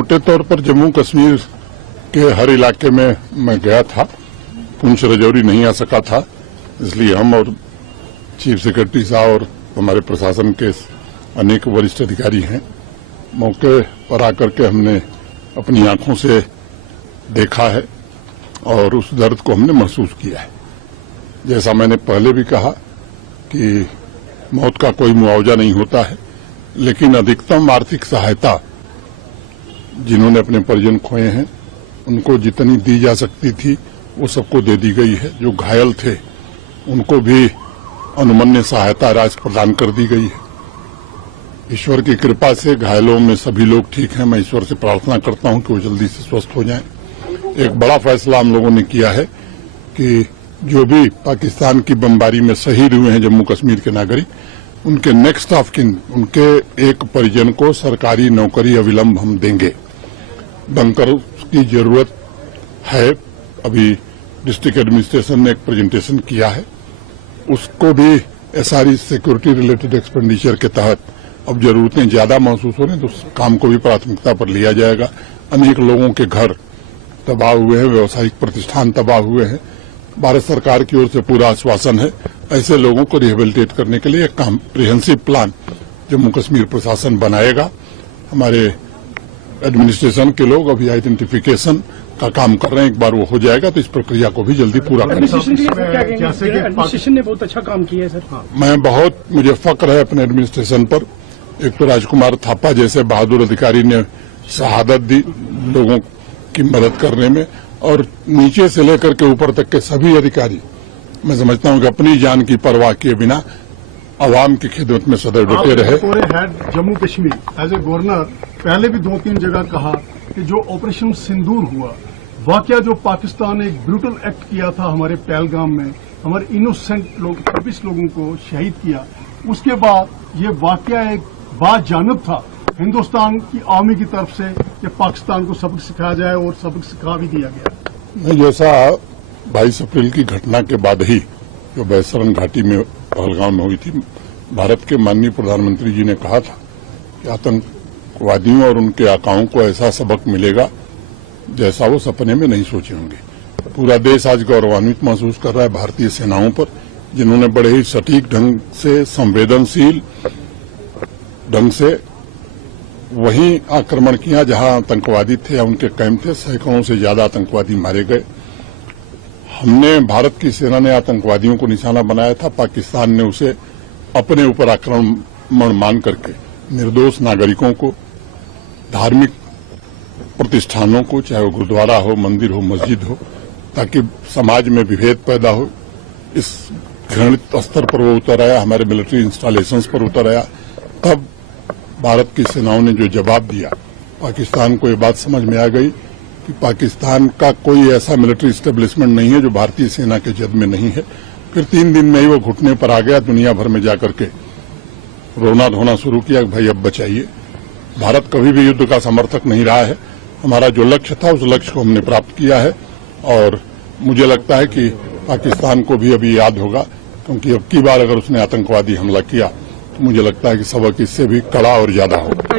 मोटे तौर पर जम्मू कश्मीर के हर इलाके में मैं गया था। पुंछ राजौरी नहीं आ सका था, इसलिए हम और चीफ सेक्रेटरी साहब और हमारे प्रशासन के अनेक वरिष्ठ अधिकारी हैं। मौके पर आकर के हमने अपनी आंखों से देखा है और उस दर्द को हमने महसूस किया है। जैसा मैंने पहले भी कहा कि मौत का कोई मुआवजा नहीं होता है, लेकिन अधिकतम आर्थिक सहायता जिन्होंने अपने परिजन खोए हैं उनको जितनी दी जा सकती थी वो सबको दे दी गई है। जो घायल थे उनको भी अनुमन्य सहायता राशि प्रदान कर दी गई है। ईश्वर की कृपा से घायलों में सभी लोग ठीक हैं। मैं ईश्वर से प्रार्थना करता हूं कि वो जल्दी से स्वस्थ हो जाएं। एक बड़ा फैसला हम लोगों ने किया है कि जो भी पाकिस्तान की बमबारी में शहीद हुए हैं जम्मू कश्मीर के नागरिक, उनके नेक्स्ट ऑफ किन, उनके एक परिजन को सरकारी नौकरी अविलंब हम देंगे। बंकर की जरूरत है। अभी डिस्ट्रिक्ट एडमिनिस्ट्रेशन ने एक प्रेजेंटेशन किया है, उसको भी एसआरई सिक्योरिटी रिलेटेड एक्सपेंडिचर के तहत अब जरूरतें ज्यादा महसूस हो रही हैं तो उस काम को भी प्राथमिकता पर लिया जाएगा। अनेक लोगों के घर तबाह हुए हैं, व्यावसायिक प्रतिष्ठान तबाह हुए हैं। भारत सरकार की ओर से पूरा आश्वासन है ऐसे लोगों को रिहेबिलिटेट करने के लिए एक कॉम्प्रिहेंसिव प्लान जम्मू कश्मीर प्रशासन बनाएगा। हमारे एडमिनिस्ट्रेशन के लोग अभी आइडेंटिफिकेशन का काम कर रहे हैं। एक बार वो हो जाएगा तो इस प्रक्रिया को भी जल्दी पूरा करेंगे। एडमिनिस्ट्रेशन ने बहुत अच्छा काम किया है सर। मुझे फक्र है अपने एडमिनिस्ट्रेशन पर। एक तो राजकुमार थापा जैसे बहादुर अधिकारी ने शहादत दी लोगों की मदद करने में, और नीचे से लेकर के ऊपर तक के सभी अधिकारी मैं समझता हूं कि अपनी जान की परवाह किए बिना आवाम की खिदमत में सदैव डटे रहे। Head Jammu Kashmir as a governor पहले भी 2-3 जगह कहा कि जो ऑपरेशन सिंदूर हुआ, वाकया जो पाकिस्तान ने एक ब्रूटल एक्ट किया था हमारे पहलगाम में, हमारे इनोसेंट लोग 26 लोगों को शहीद किया, उसके बाद ये वाकया एक बाजानिब था हिंदुस्तान की आर्मी की तरफ से कि पाकिस्तान को सबक सिखाया जाए और सबक सिखा भी दिया गया। जैसा 22 अप्रैल की घटना के बाद ही जो बैसरन घाटी में पहलगाम में हुई थी, भारत के माननीय प्रधानमंत्री जी ने कहा था कि आतंकवादियों और उनके आकाओं को ऐसा सबक मिलेगा जैसा वो सपने में नहीं सोचे होंगे। पूरा देश आज गौरवान्वित महसूस कर रहा है भारतीय सेनाओं पर, जिन्होंने बड़े ही सटीक ढंग से, संवेदनशील ढंग से वहीं आक्रमण किया जहां आतंकवादी थे या उनके कैंप थे। सैकड़ों से ज्यादा आतंकवादी मारे गए। हमने, भारत की सेना ने आतंकवादियों को निशाना बनाया था, पाकिस्तान ने उसे अपने ऊपर आक्रमण मान करके निर्दोष नागरिकों को, धार्मिक प्रतिष्ठानों को, चाहे वो गुरुद्वारा हो, मंदिर हो, मस्जिद हो, ताकि समाज में विभेद पैदा हो, इस घृणित स्तर पर वो उतर आया, हमारे मिलिट्री इंस्टॉलेशंस पर उतर आया। तब भारत की सेनाओं ने जो जवाब दिया, पाकिस्तान को ये बात समझ में आ गई कि पाकिस्तान का कोई ऐसा मिलिट्री स्टेब्लिशमेंट नहीं है जो भारतीय सेना के जद में नहीं है। फिर 3 दिन में ही वो घुटने पर आ गया, दुनिया भर में जाकर के रोना धोना शुरू किया कि भाई अब बचाइए। भारत कभी भी युद्ध का समर्थक नहीं रहा है। हमारा जो लक्ष्य था उस लक्ष्य को हमने प्राप्त किया है और मुझे लगता है कि पाकिस्तान को भी अभी याद होगा, क्योंकि अब की बार अगर उसने आतंकवादी हमला किया तो मुझे लगता है कि सबक इससे भी कड़ा और ज्यादा होगा।